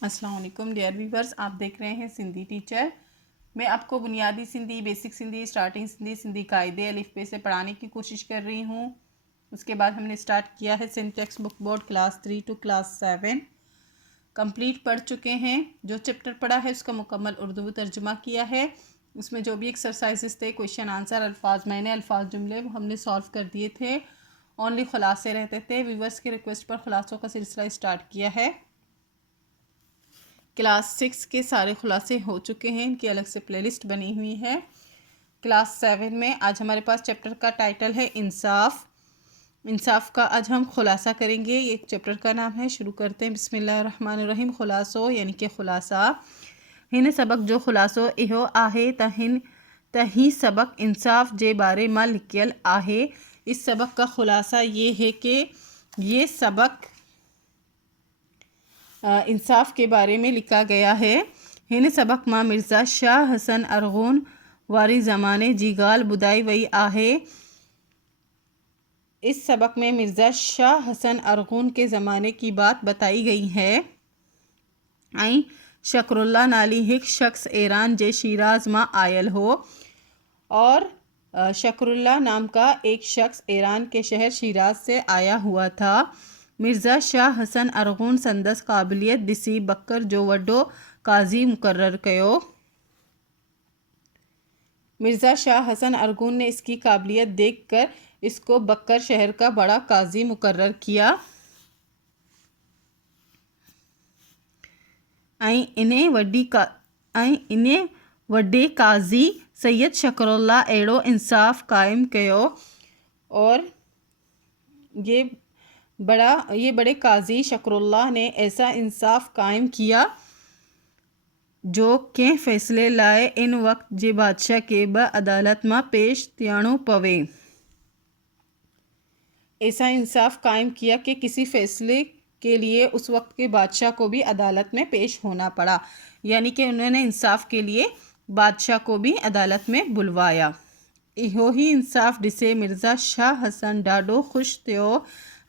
السلام علیکم dear viewers, آپ دیکھ رہے ہیں سندھی ٹیچر۔ میں آپ کو بنیادی سندھی، بیسک سندھی، اسٹارٹنگ سندھی، سندھی قاعدے الف ب سے پڑھانے کی کوشش کر رہی ہوں۔ اس کے بعد ہم نے اسٹارٹ کیا ہے Sindh text book board class 3 to class 7 complete پڑھ چکے ہیں۔ جو چیپٹر پڑھا ہے اس کا مکمل اردو ترجمہ کیا ہے۔ اس میں جو بھی ایکسرسائزز تھے، کویشچن آنسر، الفاظ معنی، الفاظ جملے، وہ ہم نے سالو کر دیے تھے۔ اونلی خلاصے رہتے تھے۔ ویورز کے ریکویسٹ پر خلاصوں کا سلسلہ اسٹارٹ کیا ہے۔ کلاس 6 کے سارے خلاصے ہو چکے ہیں، ان کی الگ سے پلے لسٹ بنی ہوئی ہے۔ کلاس 7 میں آج ہمارے پاس چیپٹر کا ٹائٹل ہے انصاف۔ انصاف کا آج ہم خلاصہ کریں گے۔ یہ چیپٹر کا نام ہے۔ شروع کرتے ہیں۔ بسم اللہ الرحمن الرحیم۔ خلاصو یعنی کہ خلاصہ۔ ہن سبق جو خلاصو اہو آہے تہی سبق انصاف جے بارے میں لکھیل آہے۔ اس سبق کا خلاصہ یہ ہے کہ یہ سبق انصاف کے بارے میں لکھا گیا ہے۔ ہن سبق ماں مرزا شاہ حسن ارغون واری زمانے جی گال بدائی وئی آہے۔ اس سبق میں مرزا شاہ حسن ارغون کے زمانے کی بات بتائی گئی ہے۔ آئیں شکر اللہ نالی ہک شخص ایران جے شیراز ماں آئل ہو، اور شکر اللہ نام کا ایک شخص ایران کے شہر شیراز سے آیا ہوا تھا۔ مرزا شاہ حسن ارغون سندس قابلیت ڈسی بکر جو وڈو قاضی مقرر کیو۔ مرزا شاہ حسن ارغون نے اس کی قابلیت دیکھ کر اس کو بکر شہر کا بڑا قاضی مقرر کیا۔ انہیں وڈے قاضی سید شکر اللہ ایڑو انصاف قائم کیو، اور یہ بڑے قاضی شکر اللہ نے ایسا انصاف قائم کیا جو کہ فیصلے لائے ان وقت جے بادشاہ کے با عدالت میں پیش تیانو پوے۔ ایسا انصاف قائم کیا کہ کسی فیصلے کے لیے اس وقت کے بادشاہ کو بھی عدالت میں پیش ہونا پڑا، یعنی کہ انہوں نے انصاف کے لیے بادشاہ کو بھی عدالت میں بلوایا۔ ایہو ہی انصاف ڈسے مرزا شاہ حسن ڈاڈو خوش تھیو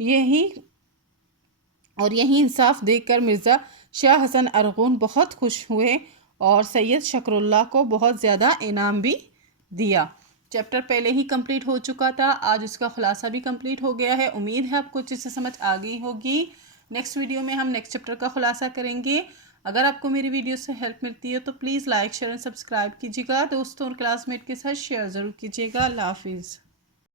یہی انصاف دیکھ کر مرزا شاہ حسن ارغون بہت خوش ہوئے اور سید شکر اللہ کو بہت زیادہ انعام بھی دیا۔ چیپٹر پہلے ہی کمپلیٹ ہو چکا تھا، آج اس کا خلاصہ بھی کمپلیٹ ہو گیا ہے۔ امید ہے آپ کو اچھے سے سمجھ آ گئی ہوگی۔ نیکسٹ ویڈیو میں ہم نیکسٹ چیپٹر کا خلاصہ کریں گے۔ اگر آپ کو میری ویڈیو سے ہیلپ ملتی ہے تو پلیز لائک، شیئر اور سبسکرائب کیجیے گا۔ دوستوں اور کلاس میٹ کے ساتھ شیئر ضرور کیجیے گا۔ اللہ حافظ۔